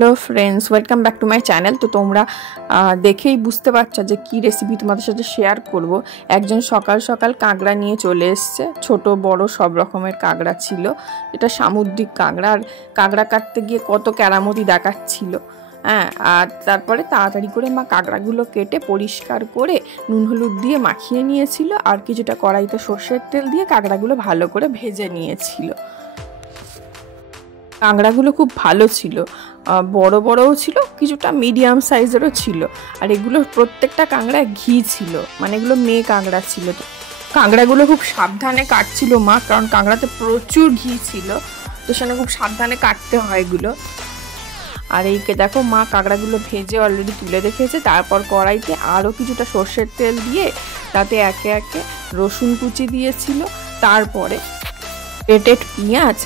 Hello friends, welcome back to my channel. তো তোমরা দেখেই বুঝতে পারছো যে কি রেসিপি তোমাদের সাথে শেয়ার করব। একজন সকাল সকাল কাঁকড়া নিয়ে চলে এসছে, ছোট বড় সব রকমের কাঁকড়া ছিল। এটা সামুদ্রিক কাঁকড়া, আর কাঁকড়া কাটতে গিয়ে কত কেরামতি দেখাচ্ছিল। হ্যাঁ, আর তারপরে তাড়াতাড়ি করে মা কাঁকড়াগুলো কেটে পরিষ্কার করে নুন হলুদ দিয়ে মাখিয়ে নিয়েছিল, আর কিছুটা কড়াইতে সর্ষের তেল দিয়ে কাঁকড়াগুলো ভালো করে ভেজে নিয়েছিল। কাঁকড়াগুলো খুব ভালো ছিল, বড় বড়ও ছিল, কিছুটা মিডিয়াম সাইজেরও ছিল। আর এগুলো প্রত্যেকটা কাঁকড়া ঘি ছিল, মানে এগুলো মেয়ে কাঁকড়া ছিল। তো কাঁকড়াগুলো খুব সাবধানে কাটছিল মা, কারণ কাঁকড়াতে প্রচুর ঘি ছিল, তো সেখানে খুব সাবধানে কাটতে হয় এগুলো। আর এইকে দেখো, মা কাঁকড়াগুলো ভেজে অলরেডি তুলে রেখেছে। তারপর কড়াইতে আরও কিছুটা সর্ষের তেল দিয়ে তাতে একে একে রসুন কুচি দিয়েছিল, তারপরে গ্রেটেড পেঁয়াজ,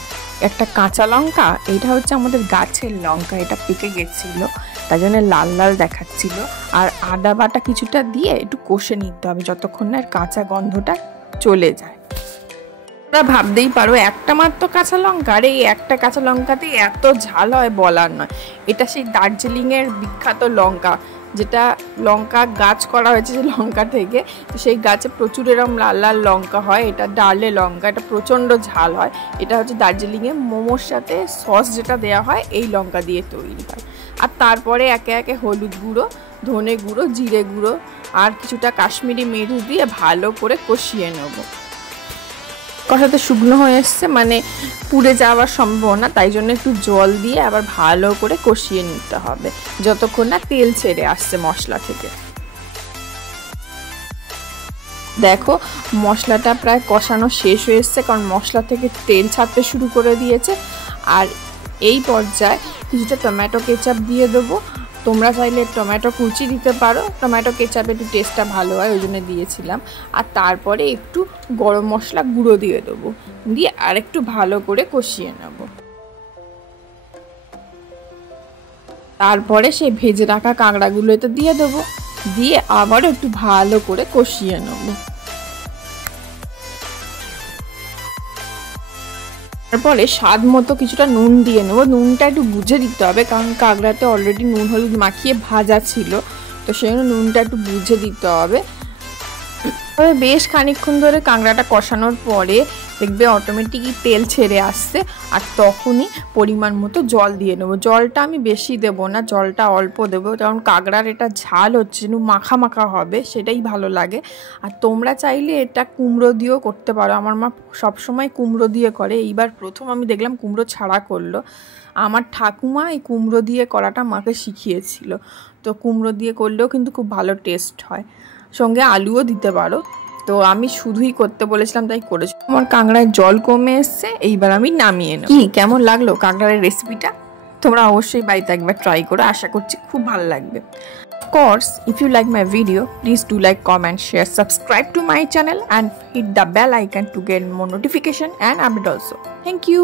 একটা কাঁচা লঙ্কা, এটা হচ্ছে আমাদের গাছের লঙ্কা, এটা পেকে গেছিল তাই জন্য লাল লাল দেখাচ্ছিল। আর আদা বাটা কিছুটা দিয়ে একটু কষে নিতে হবে যতক্ষণ না এর কাঁচা গন্ধটা চলে যায়। তোমরা ভাবতেই পারো একটা মাত্র কাঁচা লঙ্কা, আর এই একটা কাঁচা লঙ্কাতেই এত ঝাল হয় বলার নয়। এটা সেই দার্জিলিংয়ের বিখ্যাত লঙ্কা, যেটা লঙ্কা গাছ করা হয়েছে যে লঙ্কা থেকে, তো সেই গাছে প্রচুর এরকম লাল লাল লঙ্কা হয়। এটা ডালে লঙ্কা, এটা প্রচণ্ড ঝাল হয়। এটা হচ্ছে দার্জিলিংয়ে মোমোর সাথে সস যেটা দেওয়া হয় এই লঙ্কা দিয়ে তৈরি হয়। আর তারপরে একে একে হলুদ গুঁড়ো, ধনে গুঁড়ো, জিরে গুঁড়ো আর কিছুটা কাশ্মীরি মির্চ দিয়ে ভালো করে কষিয়ে নেব। কষাতে শুকনো হয়ে এসছে, মানে পুড়ে যাওয়ার সম্ভাবনা, তাই জন্য একটু জল দিয়ে আবার ভালো করে কষিয়ে নিতে হবে যতক্ষণ না তেল ছেড়ে আসছে মশলা থেকে। দেখো, মশলাটা প্রায় কষানো শেষ হয়ে এসছে, কারণ মশলা থেকে তেল ছাড়তে শুরু করে দিয়েছে। আর এই পর্যায়ে কিছুটা টমেটো কেচাপ দিয়ে দেবো। তোমরা চাইলে টমেটো কুচি দিতে পারো, টমেটো কেচাপে একটু টেস্টটা ভালো হয়, ওই জন্য দিয়েছিলাম। আর তারপরে একটু গরম মশলা গুঁড়ো দিয়ে দেবো, দিয়ে আর একটু ভালো করে কষিয়ে নেব। তারপরে সেই ভেজে রাখা কাঁকড়াগুলো এতে দিয়ে দেবো, দিয়ে আবারও একটু ভালো করে কষিয়ে নেব। তারপরে স্বাদ মতো কিছুটা নুন দিয়ে নেবো। নুনটা একটু বুঝে দিতে হবে, কারণ কাঁকড়াতে অলরেডি নুন হলুদ মাখিয়ে ভাজা ছিল, তো সেই জন্য নুনটা একটু বুঝে দিতে হবে। তবে বেশ খানিকক্ষণ ধরে কাঁকড়াটা কষানোর পরে দেখবে অটোমেটিকই তেল ছেড়ে আসছে, আর তখনই পরিমাণ মতো জল দিয়ে নেবো। জলটা আমি বেশি দেবো না, জলটা অল্প দেবো, কারণ কাঁকড়ার এটা ঝাল হচ্ছে, মাখা মাখা হবে, সেটাই ভালো লাগে। আর তোমরা চাইলে এটা কুমড়ো দিয়েও করতে পারো। আমার মা সবসময় কুমড়ো দিয়ে করে, এইবার প্রথম আমি দেখলাম কুমড়ো ছাড়া করলো। আমার ঠাকুমা এই কুমড়ো দিয়ে করাটা মাকে শিখিয়েছিল, তো কুমড়ো দিয়ে করলেও কিন্তু খুব ভালো টেস্ট হয়। সঙ্গে আলুও দিতে পারো, তো আমি শুধুই করতে বলেছিলাম তাই করেছি। আমার কাঁকড়ায় জল কমে এসছে, এইবার আমি নামিয়ে নেব। কি কেমন লাগলো কাঁকড়ার রেসিপিটা? তোমরা অবশ্যই বাড়িতে একবার ট্রাই করো, আশা করছি খুব ভালো লাগবে। Of course, if you like my video, please do like, comment, share, subscribe to my channel and hit the bell icon to get more notification and update also. Thank you.